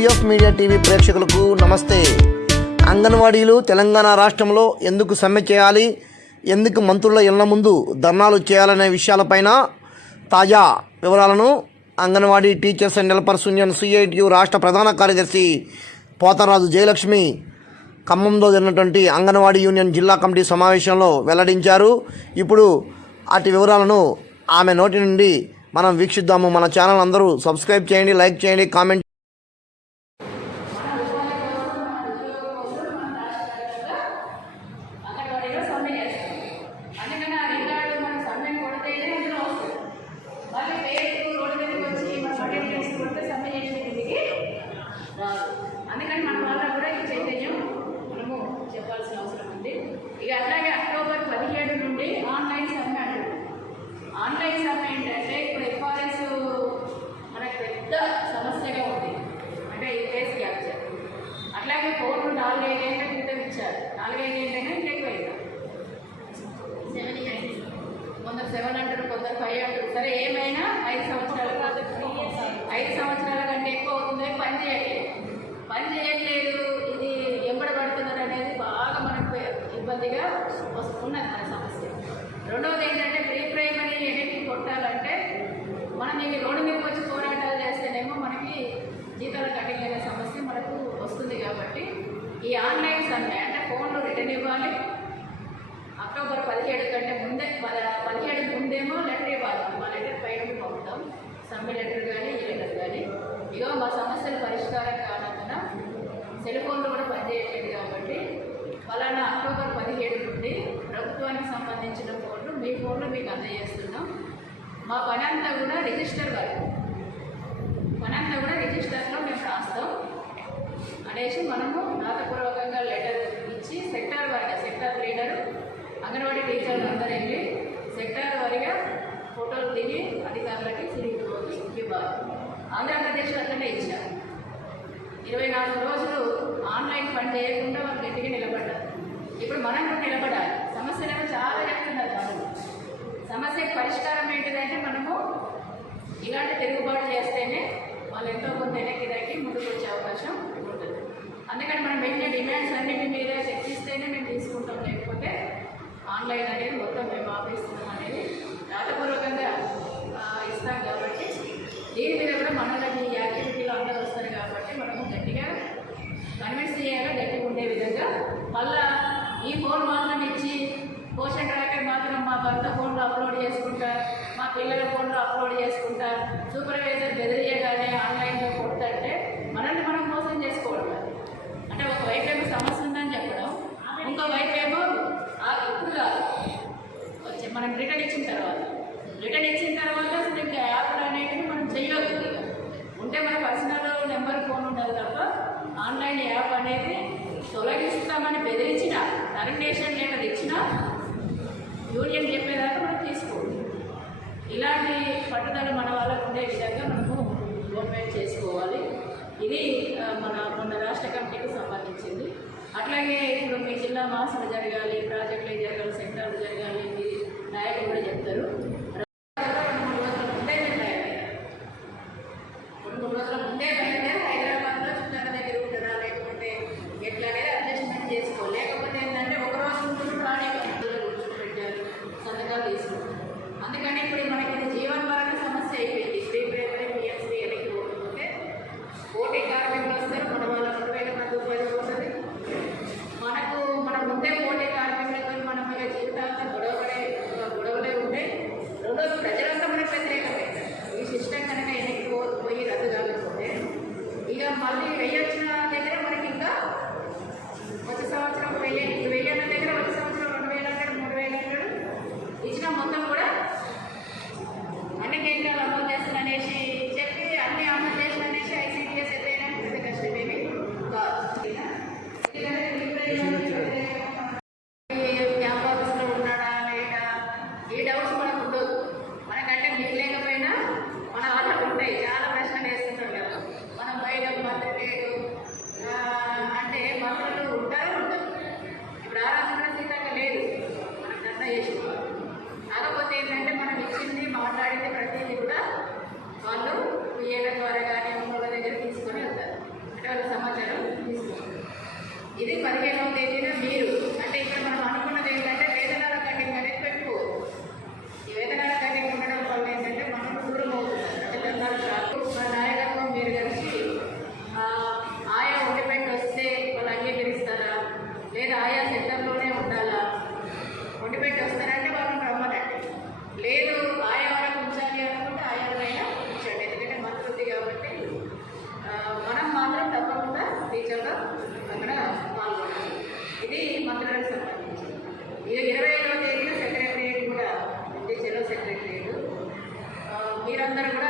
UF media TV ప్రేక్షకులకు నమస్తే. అంగన్వాడీలు తెలంగాణ రాష్ట్రంలో ఎందుకు సమ్మె చేయాలి? ఎందుకు మంత్రుల ఇళ్ళ ముందు ధర్నాలు చేయాలనే విషయాలపైన తాజా వివరాలను anganwadi teachers and helpers union CITU రాష్ట్ర ప్రధాన కార్యదర్శి పోతరాజు జయలక్ష్మి ఖమ్మంలో జరిగినటువంటి అంగన్వాడీ యూనియన్ జిల్లా కమిటీ సమావేశంలో వెల్లడించారు. ఇప్పుడు అటు వివరాలను ఆమె నోటి నుండి మనం వీక్షిద్దాము. మన ఛానల్ అందరూ సబ్స్క్రైబ్ చేయండి లైక్ చేయండి కామెంట్ అంగన్వాడీలో సమ్మె చేస్తాం అందుకని ఆ రికార్డు మనం సమ్మెను కొడితేనే అందులో వస్తుంది మళ్ళీ పేరు రోడ్డు మీదకి వచ్చి మన బట్టలు చేసి కొడితే సమ్మె చేసే కిందికి రాదు అందుకని మన వల్ల కూడా ఈ చైతన్యం మనము చెప్పాల్సిన అవసరం ఉంది ఇక అట్లాగే అక్టోబర్ పదిహేడు నుండి ఆన్లైన్ సమ్మె అంటారు ఆన్లైన్ సమ్మె ఏంటంటే ఇప్పుడు ఎఫ్ఆర్ఎస్ మనకు పెద్ద సమస్యగా ఉంది అంటే ఈ ఫేస్ క్యాప్చర్ అట్లాగే ఫోన్లు నాలుగైదేళ్ళ క్రితం ఇచ్చారు. నాలుగైదేళ్ళైనా ఇంకా ఎక్కువైందా సెవెన్ ఇయర్స్ కొందరు సెవెన్ అంటారు కొందరు ఫైవ్ అంటారు. సరే ఏమైనా ఐదు సంవత్సరాలు కాదు ఐదు సంవత్సరాల కంటే ఎక్కువ అవుతుంది పని చేయట్లేదు. పని చేయట్లేదు. ఇది ఎంబడ పడుతున్నారు అనేది బాగా మనకు ఇబ్బందిగా వస్తున్నది మన సమస్య. రెండవది ఏంటంటే ప్రీ ప్రైమరీ ఎన్నిటికి కొట్టాలంటే మనం ఇవి రోడ్డు మీదకి వచ్చి పోరాటాలు చేస్తేనేమో మనకి జీతాలు కటింగ్ అనే సమస్య మనకు ఈ ఆన్లైన్ సమ్మె అంటే ఫోన్లో రిటర్న్ ఇవ్వాలి. అక్టోబర్ పదిహేడు కంటే ముందే పదిహేడు ముందేమో లెటర్ ఇవ్వాలి. మా లెటర్ పైన పంపుతాం. సమ్మె లెటర్ కానీ ఈ లెటర్ కానీ. ఇగో మా సమస్యలు పరిష్కారం కానందున సెల్ ఫోన్లు కూడా పనిచేయట్లేదు కాబట్టి ఫలానా అక్టోబర్ పదిహేడు నుండి ప్రభుత్వానికి సంబంధించిన ఫోన్లు మీ ఫోన్లు మీకు అందజేస్తున్నాం. మా పని అంతా కూడా రిజిస్టర్ వర్క్. పని అంతా కూడా రిజిస్టర్లో మేము రాస్తాం. అనేసి మనము రాతపూర్వకంగా లెటర్ ఇచ్చి సెక్టార్ వారిగా సెక్టార్ లీడరు అంగన్వాడీ టీచర్లు అందరూ వెళ్ళి సెక్టార్ వారిగా ఫోటోలు దిగి అధికారులకి సిరిగిపోయి ఇవ్వాలి. ఆంధ్రప్రదేశ్లో అట్లనే ఇచ్చారు ఇరవై నాలుగు రోజులు ఆన్లైన్ పని చేయకుండా వాళ్ళు గట్టిగా నిలబడ్డారు. ఇప్పుడు మనం కూడా నిలబడాలి. సమస్యలను చాలా చెప్తున్నారు వాళ్ళు. సమస్యకు పరిష్కారం ఏంటిదంటే మనము ఇలాంటి తిరుగుబాటు చేస్తేనే వాళ్ళు ఎంతో కొంత వెనక్కి తగ్గి ముందుకు వచ్చే అవకాశం డిమాండ్స్ అన్నిటి మీద ఇస్తేనే మేము తీసుకుంటాం లేకపోతే ఆన్లైన్ అనేది మొత్తం మేము ఆపేస్తున్నాం అనేది రాతపూర్వకంగా ఇస్తాం కాబట్టి దీని మీద కూడా మనలోకి ఈ యాక్టివిటీలో అందరూ వస్తారు కాబట్టి మనము గట్టిగా కన్విన్స్ చేయాలి గట్టిగా ఉండే విధంగా. మళ్ళా ఈ ఫోన్ మాత్రం ఇచ్చి పోషన్ ట్రాకర్ మాత్రం మా భర్త ఫోన్లో అప్లోడ్ చేసుకుంటా మా పిల్లల ఫోన్లో అప్లోడ్ చేసుకుంటా సూపర్వైజర్ బెదిరియగానే ఆన్లైన్లో కొడుతుంటే మనల్ని మనం మోసం చేసుకోవడం అంటే ఒక వైపు ఏమో సమస్య ఉందని చెప్పడం ఇంకో వైపు ఏమో ఆ ఇప్పుడు కాదు వచ్చే మనం రిటర్న్ ఇచ్చిన తర్వాత. రిటర్న్ ఇచ్చిన తర్వాత అసలు ఇంకా యాప్లు అనేటివి మనం చేయొద్దు ఉంటే మన పర్సనల్ నెంబర్ ఫోన్ ఉండాలి తప్ప ఆన్లైన్ యాప్ అనేది తొలగిస్తామని బెదిరించిన టర్మినేషన్ లెటర్ ఇచ్చిన యూనియన్ చెప్పేదాకా మనం తీసుకోండి ఇలాంటి పట్టుదల మన వాళ్ళకు ఉండే విధంగా మనము గవర్నమెంట్ చేసుకోవాలి. ఇది మన మన రాష్ట్ర కమిటీకి సంబంధించింది. అట్లాగే ఇప్పుడు మీ జిల్లా మాసలు జరగాలి ప్రాజెక్టులు జరగాలి సెంటర్లు జరగాలి మీ కూడా చెప్తారు. ఇది పదిహేనవ తేదీన మీరు. అంటే ఇక్కడ మనం అనుకున్నది ఏంటంటే వేతనాల కటింగ్ అనేది పెట్టుకోవచ్చు ఈ వేతనాల కటింగ్ ఉండడం వల్ల ఏంటంటే మనం దూరం అవుతుంది అంటే తెలంగాణ మా నాయకత్వం మీరు కలిసి ఆయా ఒంటిపెట్టి వస్తే వాళ్ళు అంగీకరిస్తారా? లేదా ఆయా సెక్టర్లోనే ఉండాలా? ఒంటిపెట్టి వస్తారంటే వాళ్ళని రమ్మనండి. లేదు ఇరవై ఐదవ తేదీన సెక్రటరియట్ కూడా ఉంది జనరల్ సెక్రటరియట్ మీరందరూ కూడా